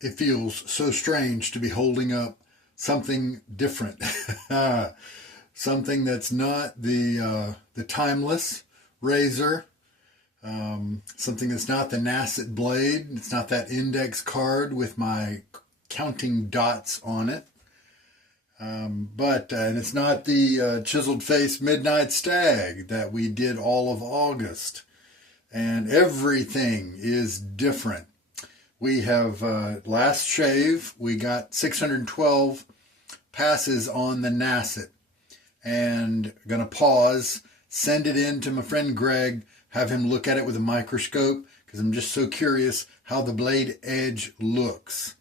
It feels so strange to be holding up something different, something that's not the timeless razor, something that's not the nacet blade. It's not that index card with my counting dots on it. And it's not the chiseled face midnight stag that we did all of August. And everything is different. We have last shave, we got 612 passes on the nacet. And going to pause, send it in to my friend Greg, have him look at it with a microscope, because I'm just so curious how the blade edge looks.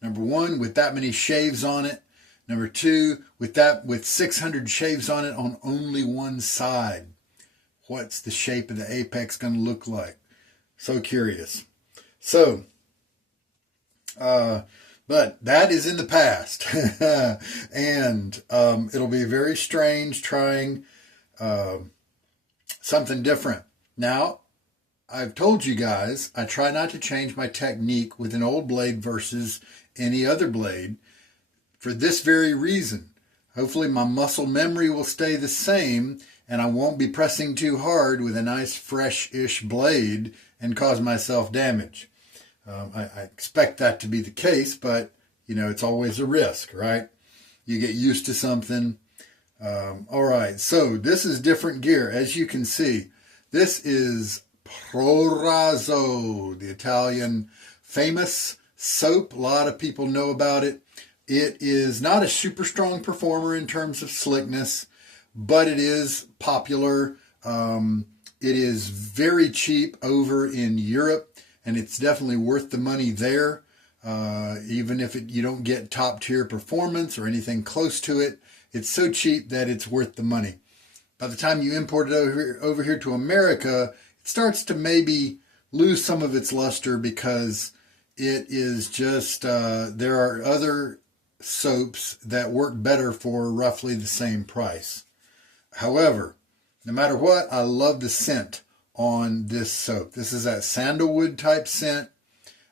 Number one, with that many shaves on it. Number two, with 600 shaves on it on only one side. What's the shape of the apex going to look like? So curious. So, but that is in the past. And it'll be very strange trying something different. Now, I've told you guys, I try not to change my technique with an old blade versus any other blade for this very reason. Hopefully my muscle memory will stay the same and I won't be pressing too hard with a nice fresh-ish blade and cause myself damage. I expect that to be the case, but you know, it's always a risk, right? You get used to something. All right, so this is different gear. As you can see, this is Proraso, the Italian famous soap. A lot of people know about it. It is not a super strong performer in terms of slickness, but it is popular. It is very cheap over in Europe, and it's definitely worth the money there. Even if you don't get top tier performance or anything close to it, it's so cheap that it's worth the money. By the time you import it over here to America, it starts to maybe lose some of its luster because it is just, there are other soaps that work better for roughly the same price. However, no matter what, I love the scent on this soap. This is that sandalwood type scent,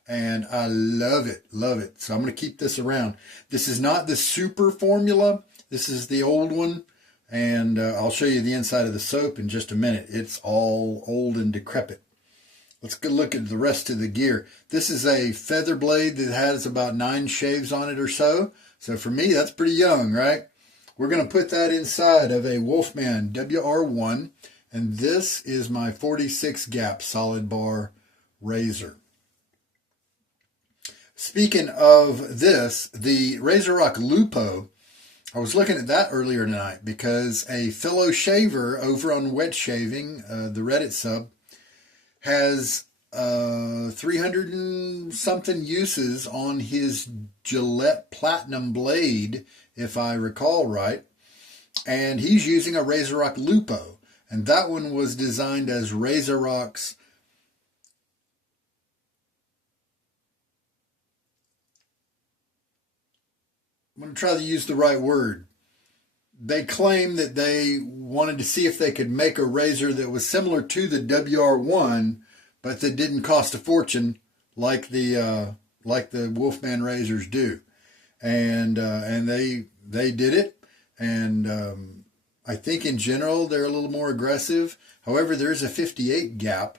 and I love it, love it. So I'm going to keep this around. This is not the super formula. This is the old one, and I'll show you the inside of the soap in just a minute. It's all old and decrepit. Let's go look at the rest of the gear. This is a feather blade that has about 9 shaves on it or so. So for me, that's pretty young, right? We're going to put that inside of a Wolfman WR1. And this is my 46 gap solid bar razor. Speaking of this, the RazoRock Lupo, I was looking at that earlier tonight because a fellow shaver over on Wet Shaving, the Reddit sub, has 300 and something uses on his Gillette Platinum blade, if I recall right. And he's using a RazoRock Lupo. And that one was designed as RazoRock's I'm going to try to use the right word. They claim that they wanted to see if they could make a razor that was similar to the WR1, but that didn't cost a fortune like the Wolfman razors do. And they did it. And I think in general they're a little more aggressive. However, there is a 58 gap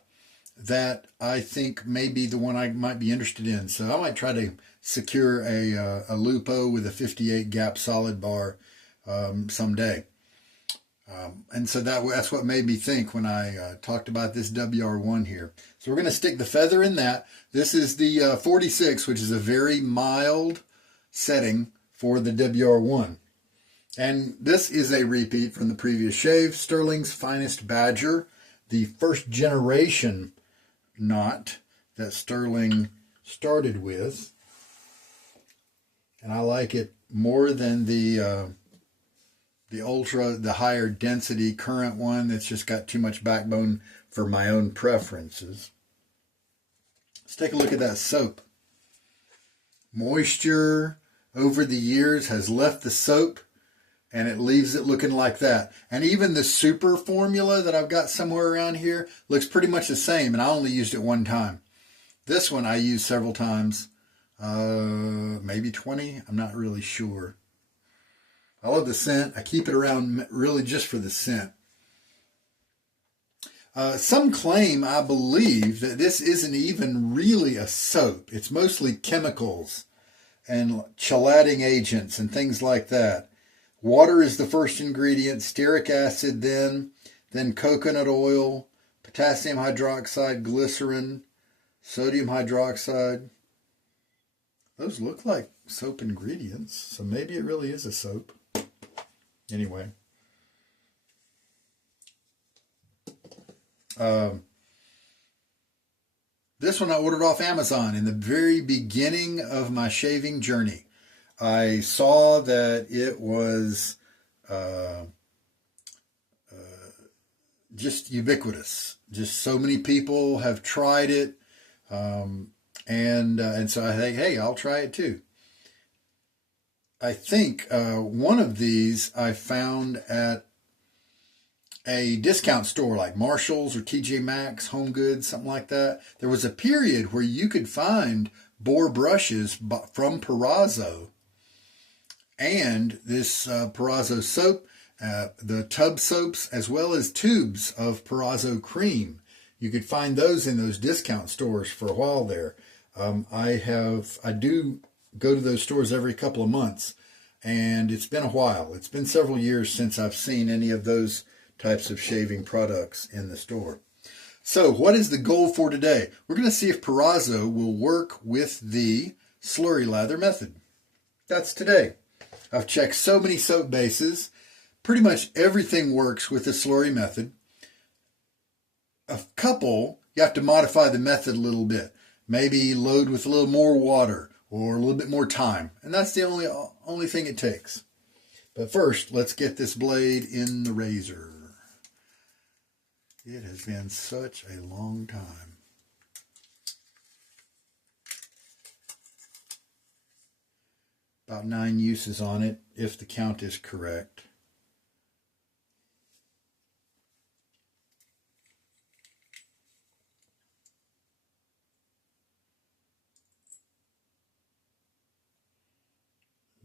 that I think may be the one I might be interested in. So I might try to secure a Lupo with a 58 gap solid bar someday. And so that's what made me think when I talked about this WR1 here. So we're going to stick the feather in that. This is the 46, which is a very mild setting for the WR1. And this is a repeat from the previous shave, Stirling's Finest Badger, the first generation knot that Stirling started with. And I like it more than the higher density current one that's just got too much backbone for my own preferences. Let's take a look at that soap. Moisture over the years has left the soap and it leaves it looking like that. And even the super formula that I've got somewhere around here looks pretty much the same, and I only used it one time. This one I used several times. maybe 20. I'm not really sure. I love the scent. I keep it around really just for the scent. Some claim, I believe, that this isn't even really a soap. It's mostly chemicals and chelating agents and things like that. Water is the first ingredient, stearic acid then coconut oil, potassium hydroxide, glycerin, sodium hydroxide. Those look like soap ingredients, so maybe it really is a soap. Anyway. This one I ordered off Amazon in the very beginning of my shaving journey. I saw that it was just ubiquitous. Just so many people have tried it, and so I think, hey, I'll try it too. I think one of these I found at a discount store like Marshall's or TJ Maxx, Home Goods, something like that. There was a period where you could find boar brushes from Proraso and this Proraso soap, the tub soaps, as well as tubes of Proraso cream. You could find those in those discount stores for a while there. I do go to those stores every couple of months, and it's been a while. It's been several years since I've seen any of those types of shaving products in the store. So what is the goal for today? We're going to see if Proraso will work with the Slurry Lather method. That's today. I've checked so many soap bases. Pretty much everything works with the slurry method. A couple, you have to modify the method a little bit. Maybe load with a little more water or a little bit more time. And that's the only thing it takes. But first, let's get this blade in the razor. It has been such a long time. About 9 uses on it, if the count is correct.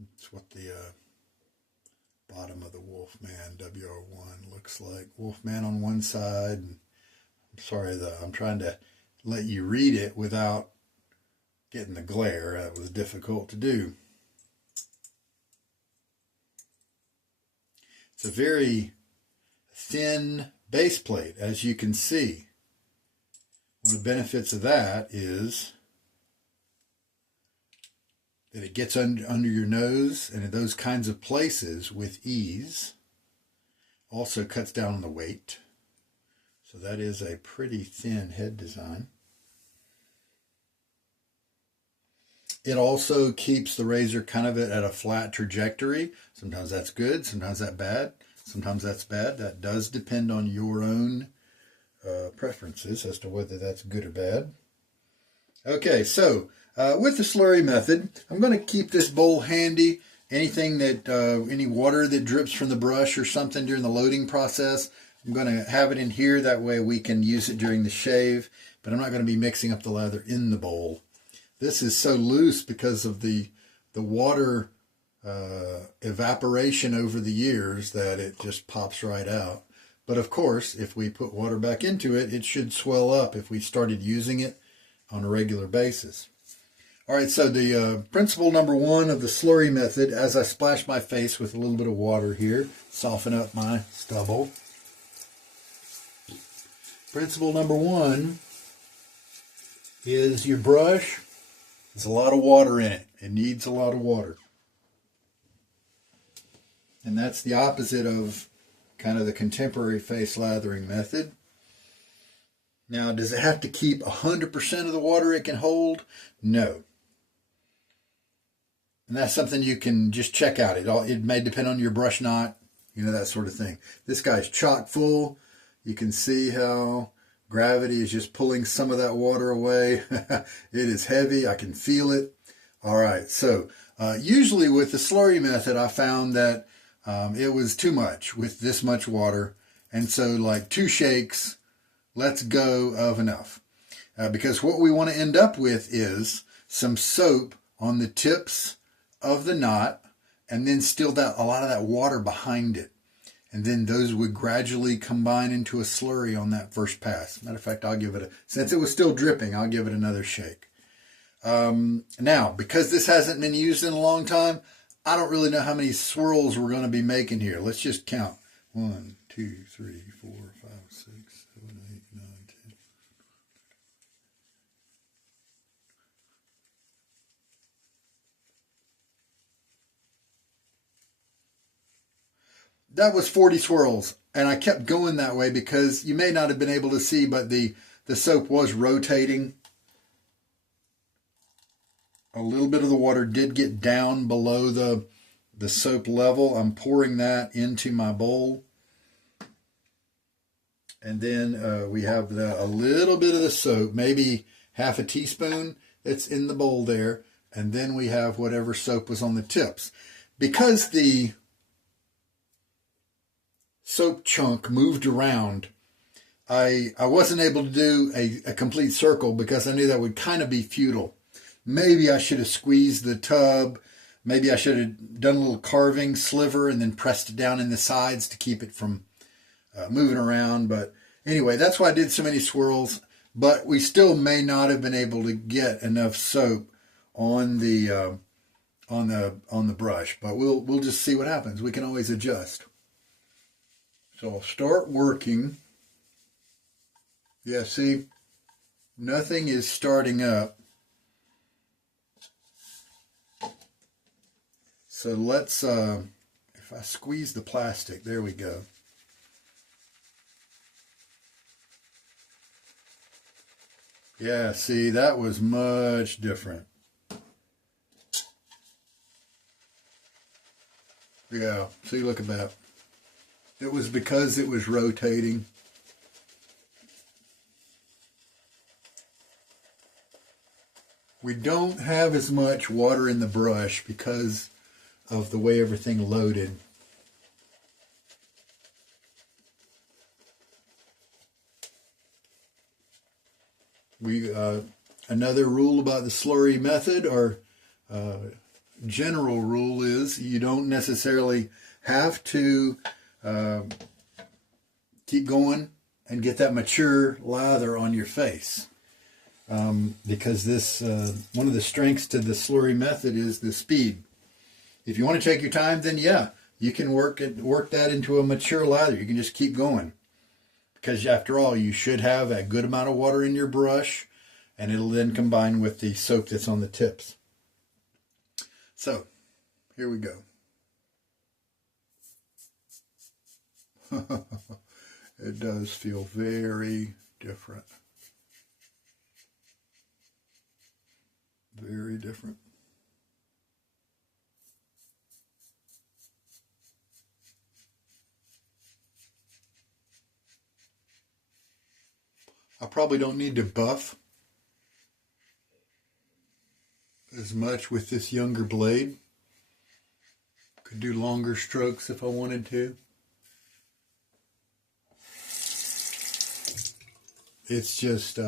That's what the bottom of the Wolfman WR1 looks like. Wolfman on one side. And I'm sorry, I'm trying to let you read it without getting the glare. That was difficult to do. It's a very thin base plate, as you can see. One of the benefits of that is that it gets under your nose and in those kinds of places with ease. Also cuts down on the weight. So that is a pretty thin head design. It also keeps the razor kind of at a flat trajectory. Sometimes that's good, sometimes that's bad. Sometimes that's bad. That does depend on your own preferences as to whether that's good or bad. Okay, so with the slurry method, I'm going to keep this bowl handy. Anything that, any water that drips from the brush or something during the loading process, I'm going to have it in here. That way we can use it during the shave, but I'm not going to be mixing up the lather in the bowl. This is so loose because of the water evaporation over the years that it just pops right out. But of course, if we put water back into it, it should swell up if we started using it on a regular basis. All right, so the principle number one of the slurry method, as I splash my face with a little bit of water here, soften up my stubble. Principle number one is your brush. There's a lot of water in it. It needs a lot of water. And that's the opposite of kind of the contemporary face lathering method. Now, does it have to keep 100% of the water it can hold? No. And that's something you can just check out. It may depend on your brush knot, that sort of thing. This guy's chock full. You can see how gravity is just pulling some of that water away. It is heavy. I can feel it. All right. So usually with the slurry method, I found that it was too much with this much water. And so like 2 shakes, let's go of enough. Because what we want to end up with is some soap on the tips of the knot, and then still a lot of that water behind it. And then those would gradually combine into a slurry on that first pass. Matter of fact, I'll give it since it was still dripping, I'll give it another shake. Now, because this hasn't been used in a long time, I don't really know how many swirls we're going to be making here. Let's just count. 1, 2, 3, 4, 5, 6, 7, 8, 9, 10. That was 40 swirls, and I kept going that way because you may not have been able to see, but the soap was rotating. A little bit of the water did get down below the soap level. I'm pouring that into my bowl. And then we have a little bit of the soap, maybe half a teaspoon that's in the bowl there. And then we have whatever soap was on the tips. Because the soap chunk moved around, I wasn't able to do a complete circle because I knew that would kind of be futile. Maybe I should have squeezed the tub. Maybe I should have done a little carving sliver and then pressed it down in the sides to keep it from moving around. But anyway, that's why I did so many swirls. But we still may not have been able to get enough soap on the brush. But we'll just see what happens. We can always adjust. So I'll start working. Yeah, see, nothing is starting up. So let's, if I squeeze the plastic, there we go. Yeah, see, that was much different. Yeah, see, look at that. It was because it was rotating. We don't have as much water in the brush because of the way everything loaded. Another rule about the slurry method, or general rule, is you don't necessarily have to keep going and get that mature lather on your face. Because this, one of the strengths to the slurry method is the speed. If you want to take your time, then yeah, you can work that into a mature lather. You can just keep going. Because after all, you should have a good amount of water in your brush, and it'll then combine with the soap that's on the tips. So, here we go. It does feel very different. Very different. I probably don't need to buff as much with this younger blade. Could do longer strokes if I wanted to. It's just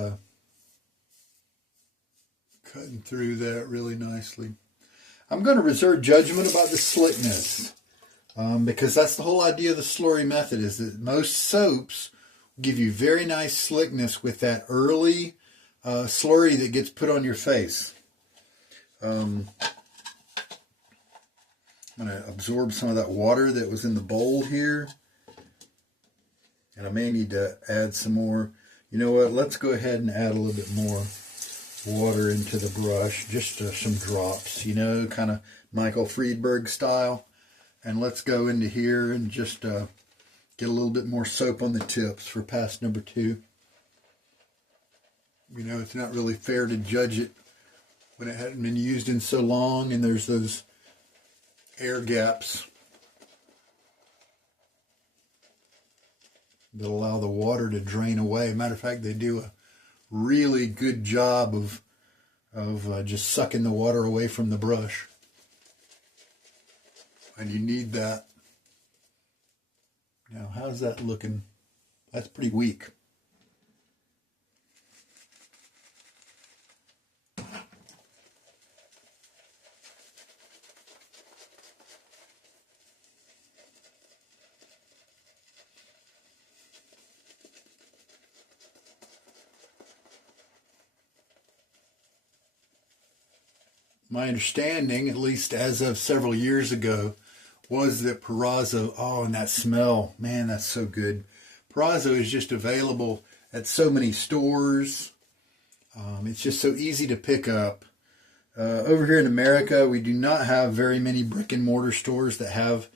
cutting through that really nicely. I'm going to reserve judgment about the slickness because that's the whole idea of the slurry method, is that most soaps give you very nice slickness with that early slurry that gets put on your face. I'm going to absorb some of that water that was in the bowl here. And I may need to add some more. You know what? Let's go ahead and add a little bit more water into the brush. Just some drops, you know, kind of Michael Friedberg style. And let's go into here and just get a little bit more soap on the tips for pass number 2. You know, it's not really fair to judge it when it hadn't been used in so long and there's those air gaps that allow the water to drain away. Matter of fact, they do a really good job of just sucking the water away from the brush. And you need that. Now, how's that looking? That's pretty weak. My understanding, at least as of several years ago, was that Proraso, oh, and that smell, man, that's so good. Proraso is just available at so many stores. It's just so easy to pick up. Over here in America, we do not have very many brick and mortar stores that have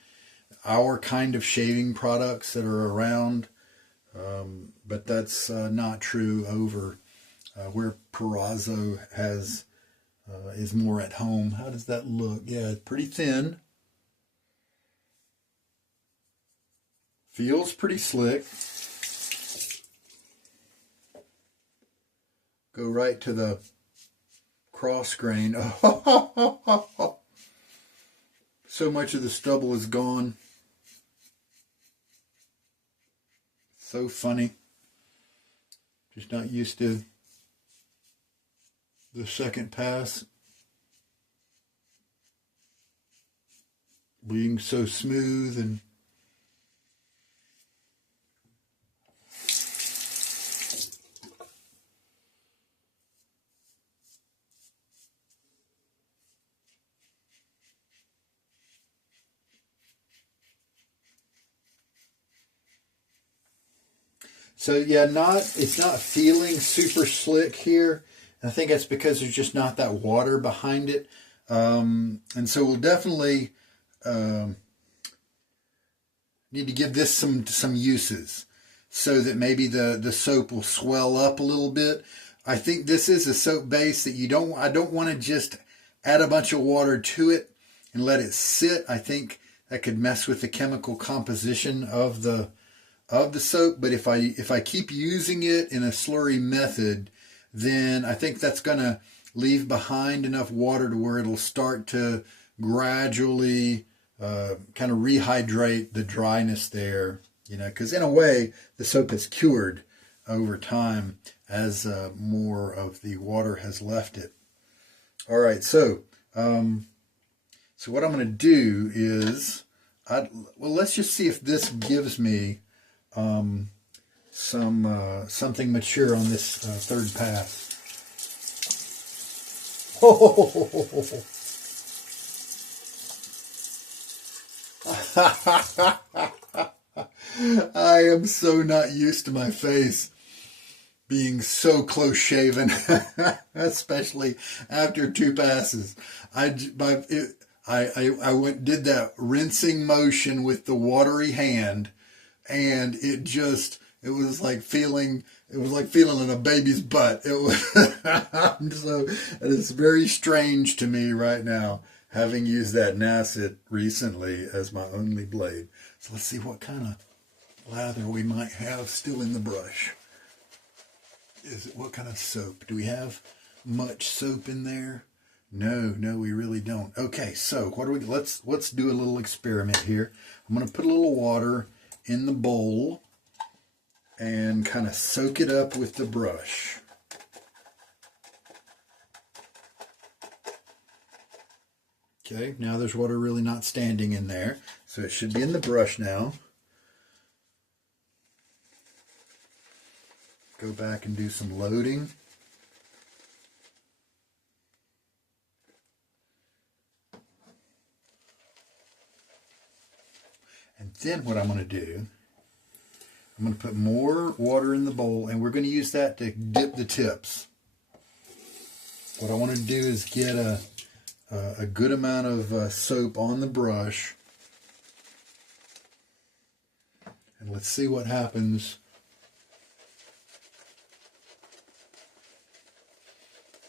our kind of shaving products that are around. But that's not true over where Proraso has is more at home. How does that look? Yeah, it's pretty thin. Feels pretty slick. Go right to the cross grain. Oh, so much of the stubble is gone. So funny. Just not used to the second pass being so smooth and so yeah, it's not feeling super slick here. I think that's because there's just not that water behind it. And so we'll definitely need to give this some uses so that maybe the soap will swell up a little bit. I think this is a soap base that I don't want to just add a bunch of water to it and let it sit. I think that could mess with the chemical composition of the soap. But if I keep using it in a slurry method, then I think that's going to leave behind enough water to where it'll start to gradually kind of rehydrate the dryness there, because in a way the soap has cured over time as more of the water has left it. All right, so what I'm going to do is, let's just see if this gives me something mature on this third pass. I am so not used to my face being so close shaven, especially after 2 passes. I did that rinsing motion with the watery hand, and it was like feeling in a baby's butt. It is very strange to me right now, having used that nacet recently as my only blade. So let's see what kind of lather we might have still in the brush. What kind of soap? Do we have much soap in there? No, we really don't. Okay, so let's do a little experiment here. I'm going to put a little water in the bowl and kind of soak it up with the brush. Okay, now there's water really not standing in there, so it should be in the brush now. Go back and do some loading. And then what I'm going to do, I'm going to put more water in the bowl, and we're going to use that to dip the tips. What I want to do is get a good amount of soap on the brush. And let's see what happens.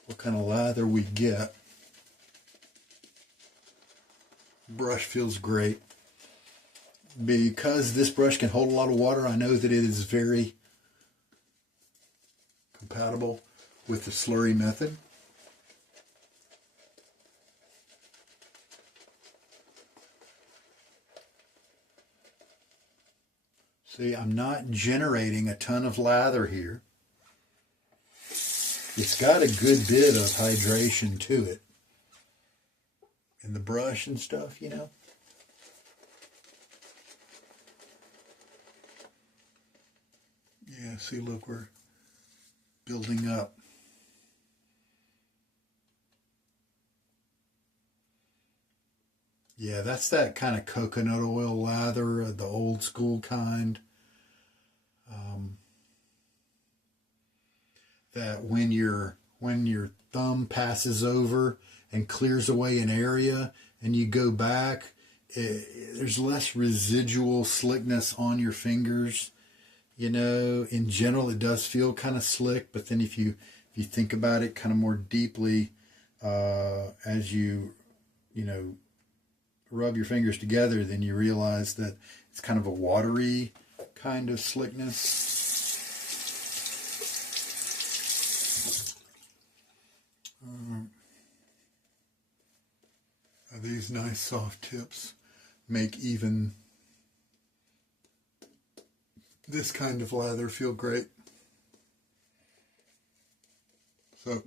What kind of lather we get. Brush feels great. Because this brush can hold a lot of water, I know that it is very compatible with the slurry method. See, I'm not generating a ton of lather here. It's got a good bit of hydration to it. In the brush and stuff, Yeah, see, look, we're building up. Yeah, that's that kind of coconut oil lather, the old school kind. Um, that when your thumb passes over and clears away an area, and you go back, there's less residual slickness on your fingers. In general, it does feel kind of slick, but then if you think about it kind of more deeply, as you know rub your fingers together, then you realize that it's kind of a watery kind of slickness. These nice soft tips make even this kind of lather feel great. So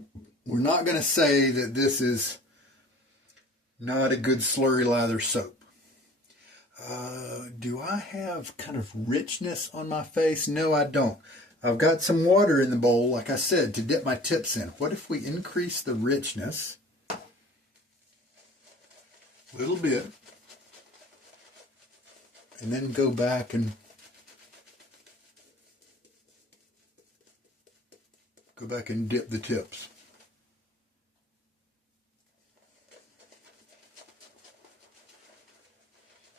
we're not going to say that this is not a good slurry lather soap. Do I have kind of richness on my face? No, I don't. I've got some water in the bowl, like I said, to dip my tips in. What if we increase the richness a little bit, and then go back and dip the tips?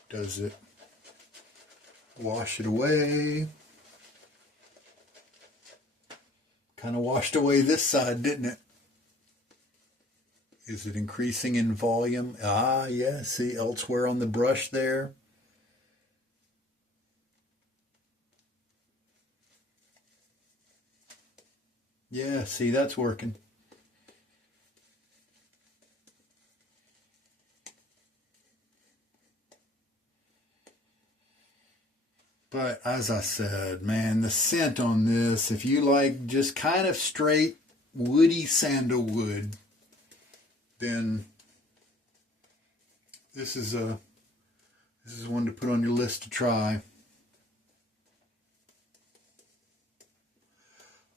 Does it wash it away? Kind of washed away this side, didn't it? Is it increasing in volume? Ah, yeah, see elsewhere on the brush there. Yeah, see, that's working. But as I said, man, the scent on this, if you like just kind of straight woody sandalwood, then this is one to put on your list to try.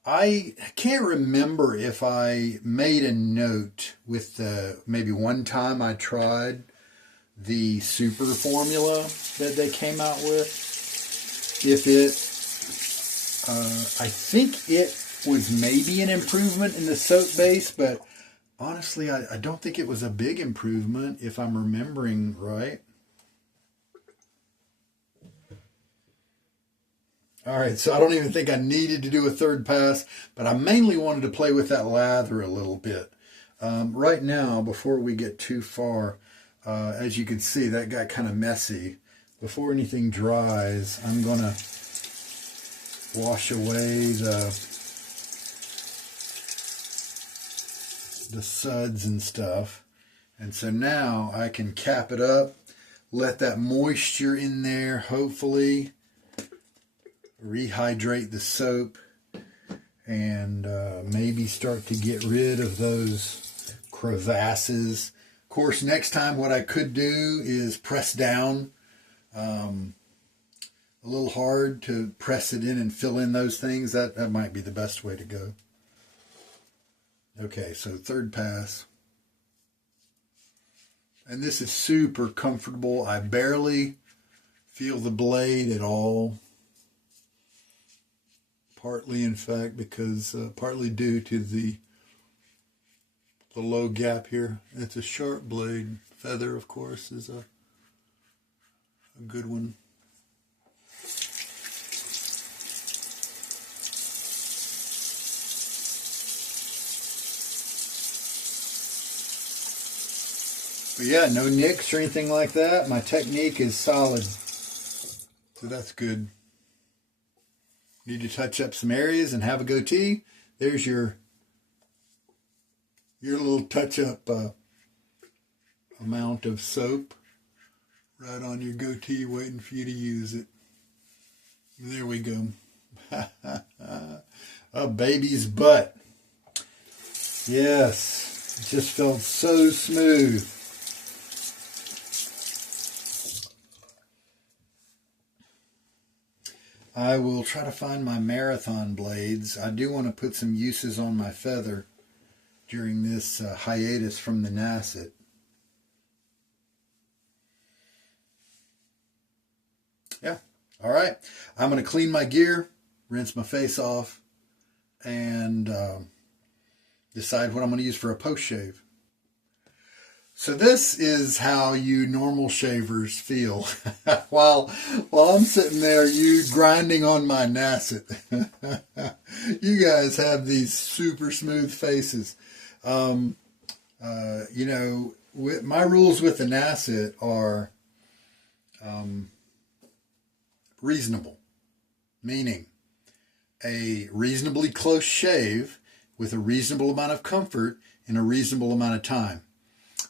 I can't remember if I made a note with maybe one time I tried the super formula that they came out with. If it, I think it was maybe an improvement in the soap base, but honestly, I don't think it was a big improvement if I'm remembering right. All right, so I don't even think I needed to do a third pass, but I mainly wanted to play with that lather a little bit. Right now, before we get too far, as you can see, that got kind of messy. Before anything dries, I'm going to wash away the suds and stuff. And so now I can cap it up, let that moisture in there, hopefully rehydrate the soap, and maybe start to get rid of those crevasses. Of course, next time what I could do is press down a little hard to press it in and fill in those things. That might be the best way to go. Okay, so third pass. And this is super comfortable. I barely feel the blade at all. Partly, in fact, because partly due to the low gap here. It's a sharp blade. Feather, of course, is a good one. But yeah, no nicks or anything like that. My technique is solid. So that's good. Need to touch up some areas and have a goatee. There's your little touch-up amount of soap right on your goatee, waiting for you to use it. There we go. A baby's butt. Yes, it just felt so smooth. I will try to find my marathon blades. I do want to put some uses on my feather during this hiatus from the nacet. Yeah. All right. I'm going to clean my gear, rinse my face off, and decide what I'm going to use for a post shave. So this is how you normal shavers feel while I'm sitting there, you grinding on my nacet. You guys have these super smooth faces. You know, my rules with the nacet are reasonable, meaning a reasonably close shave with a reasonable amount of comfort in a reasonable amount of time.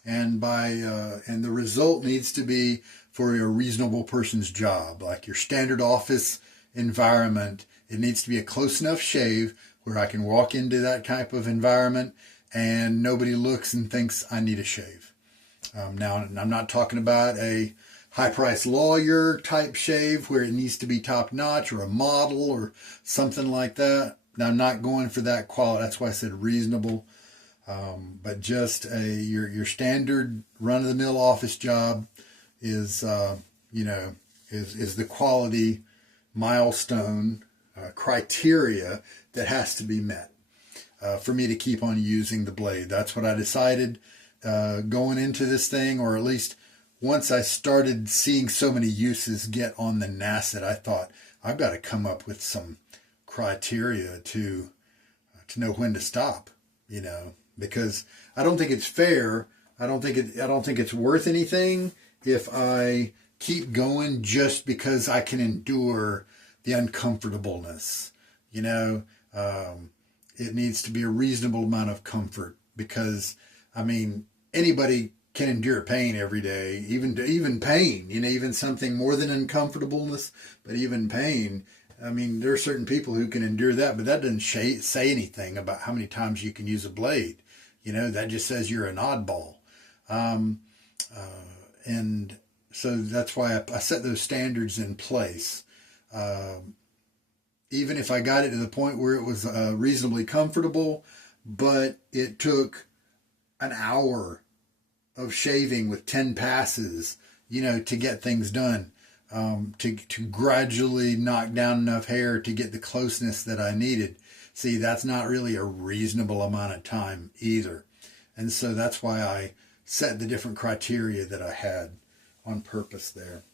And and the result needs to be for a reasonable person's job, like your standard office environment. It needs to be a close enough shave where I can walk into that type of environment and nobody looks and thinks I need a shave. Now, I'm not talking about a high-priced lawyer type shave where it needs to be top-notch, or a model or something like that. Now, I'm not going for that quality. That's why I said reasonable. But just your standard run-of-the-mill office job is is the quality milestone criteria that has to be met for me to keep on using the blade. That's what I decided going into this thing, or at least once I started seeing so many uses get on the nacet, I thought I've got to come up with some criteria to know when to stop, because I don't think it's fair. I don't think it's worth anything if I keep going just because I can endure the uncomfortableness. It needs to be a reasonable amount of comfort, because anybody can endure pain every day, even pain, even something more than uncomfortableness, but even pain. There are certain people who can endure that, but that doesn't say anything about how many times you can use a blade. That just says you're an oddball. And so that's why I set those standards in place. Even if I got it to the point where it was reasonably comfortable, but it took an hour of shaving with 10 passes, to get things done, to gradually knock down enough hair to get the closeness that I needed. See, that's not really a reasonable amount of time either. And so that's why I set the different criteria that I had on purpose there.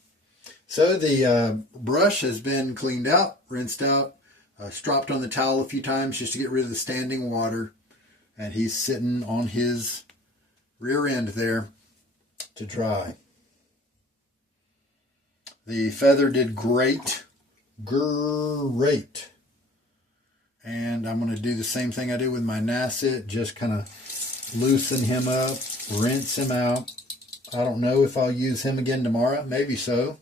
So the brush has been cleaned out, rinsed out, stropped on the towel a few times just to get rid of the standing water. And he's sitting on his rear end there to dry. The feather did great. Great. And I'm going to do the same thing I did with my nacet, just kind of loosen him up, rinse him out. I don't know if I'll use him again tomorrow. Maybe so.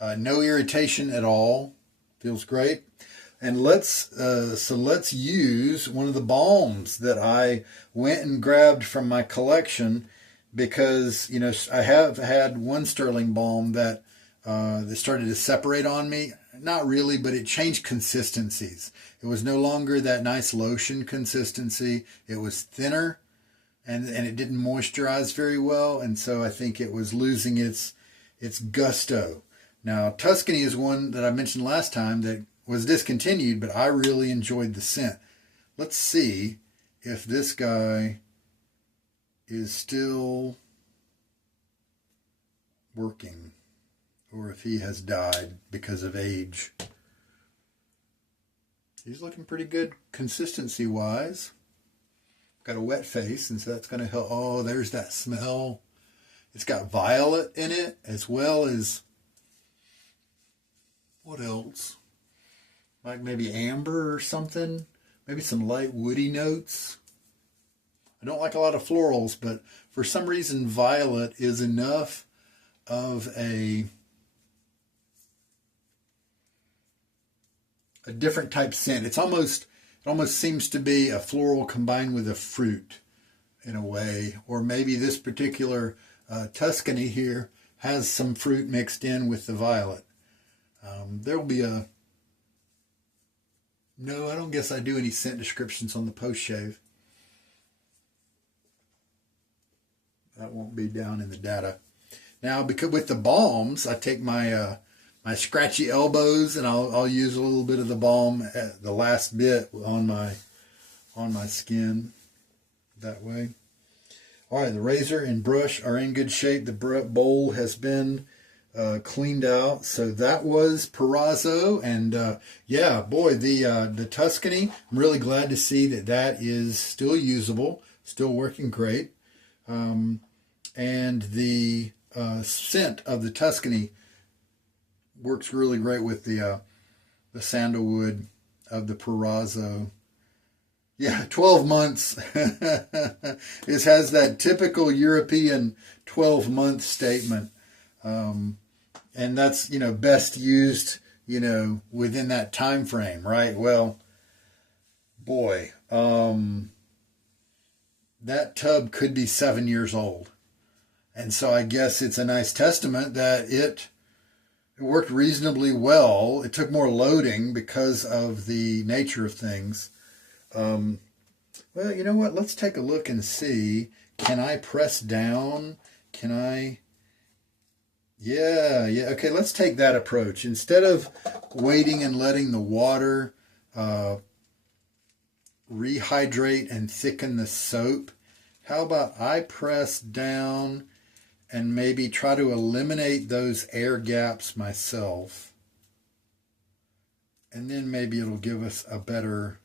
No irritation at all. Feels great. And let's use one of the balms that I went and grabbed from my collection, because I have had one Stirling balm that started to separate on me. Not really, but it changed consistencies. It was no longer that nice lotion consistency. It was thinner, and it didn't moisturize very well, and so I think it was losing its gusto. Now, Tuscany is one that I mentioned last time that was discontinued, but I really enjoyed the scent. Let's see if this guy is still working, or if he has died because of age. He's looking pretty good consistency-wise. Got a wet face, and so that's going to help. Oh, there's that smell. It's got violet in it, as well as, what else? Like maybe amber or something. Maybe some light woody notes. I don't like a lot of florals, but for some reason violet is enough of a different type scent. It almost seems to be a floral combined with a fruit in a way. Or maybe this particular Tuscany here has some fruit mixed in with the violet. There will be no, I don't guess I do any scent descriptions on the post shave. That won't be down in the data. Now, because with the balms, I take my my scratchy elbows, and I'll use a little bit of the balm at the last bit on my skin that way. All right, the razor and brush are in good shape. The bowl has been cleaned out. So that was Proraso, and yeah, boy, the Tuscany, I'm really glad to see that is still usable, still working great. And the scent of the Tuscany works really great with the sandalwood of the Proraso. Yeah, 12 months. It has that typical European 12-month statement. And that's, best used, within that time frame, right? Well, boy, that tub could be 7 years old. And so I guess it's a nice testament that it worked reasonably well. It took more loading because of the nature of things. Well, you know what? Let's take a look and see. Can I press down? Can I? Yeah. Okay, let's take that approach. Instead of waiting and letting the water rehydrate and thicken the soap, how about I press down and maybe try to eliminate those air gaps myself. And then maybe it'll give us a better...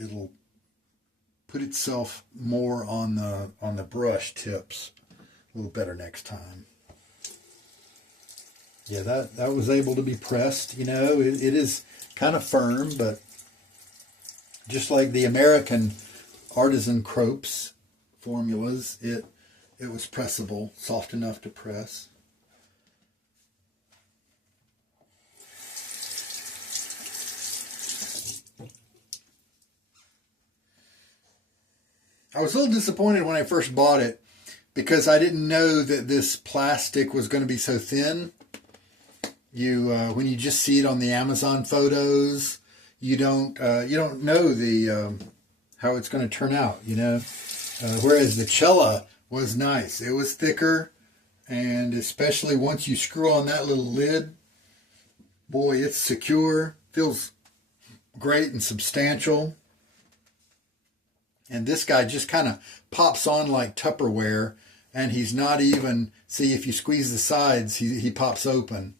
It'll put itself more on the brush tips a little better next time. Yeah, that was able to be pressed. It is kind of firm, but just like the American artisan cropes formulas, it was pressable, soft enough to press. I was a little disappointed when I first bought it because I didn't know that this plastic was going to be so thin. When you just see it on the Amazon photos, you don't know how it's going to turn out. Whereas the Cella was nice. It was thicker, and especially once you screw on that little lid, boy, it's secure. Feels great and substantial. And this guy just kind of pops on like Tupperware, and he's not even, see, if you squeeze the sides, he pops open.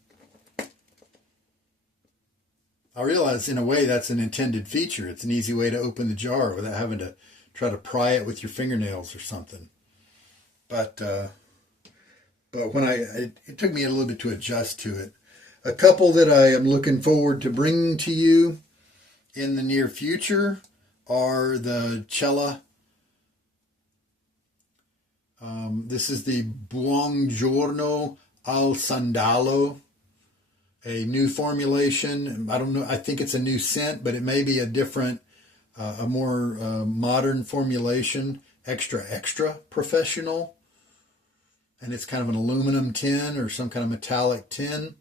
I realize in a way that's an intended feature. It's an easy way to open the jar without having to try to pry it with your fingernails or something. But when it took me a little bit to adjust to it. A couple that I am looking forward to bringing to you in the near future are the Cella. This is the Buongiorno al Sandalo, a new formulation. I don't know, I think it's a new scent, but it may be a different, a more modern formulation, extra professional. And it's kind of an aluminum tin or some kind of metallic tin.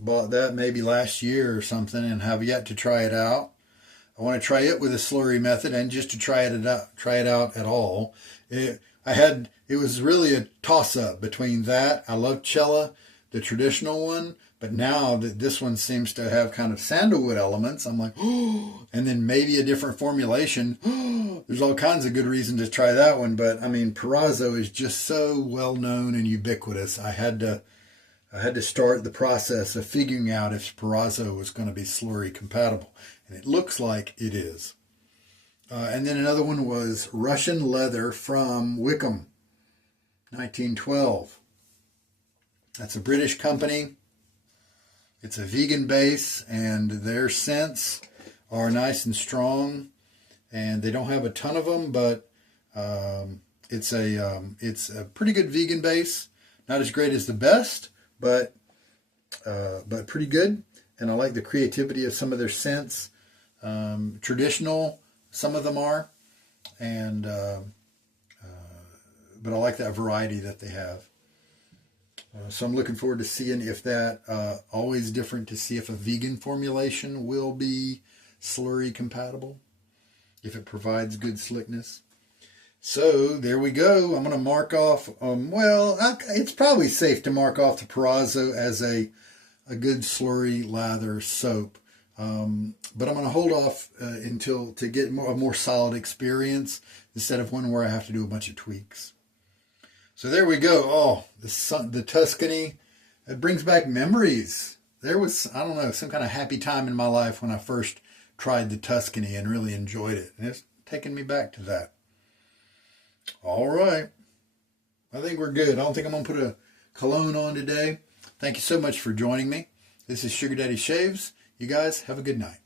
Bought that maybe last year or something and have yet to try it out. I want to try it with a slurry method and just to try it out at all. It was really a toss-up between that. I love Cella, the traditional one, but now that this one seems to have kind of sandalwood elements, I'm like, oh, and then maybe a different formulation. Oh, there's all kinds of good reasons to try that one, but I mean, Proraso is just so well known and ubiquitous. I had to start the process of figuring out if Proraso was going to be slurry compatible. And it looks like it is. And then another one was Russian Leather from Wickham, 1912. That's a British company. It's a vegan base, and their scents are nice and strong. And they don't have a ton of them, but it's a pretty good vegan base. Not as great as the best, but pretty good. And I like the creativity of some of their scents. Traditional, some of them are, and but I like that variety that they have. So I'm looking forward to seeing if that, always different to see if a vegan formulation will be slurry compatible, if it provides good slickness. So there we go. I'm going to mark off, it's probably safe to mark off the Proraso as a good slurry lather soap. But I'm going to hold off until to get a more solid experience instead of one where I have to do a bunch of tweaks. So there we go. Oh, the Tuscany, it brings back memories. There was, I don't know, some kind of happy time in my life when I first tried the Tuscany and really enjoyed it. And it's taken me back to that. All right. I think we're good. I don't think I'm going to put a cologne on today. Thank you so much for joining me. This is Sugar Daddy Shaves. You guys have a good night.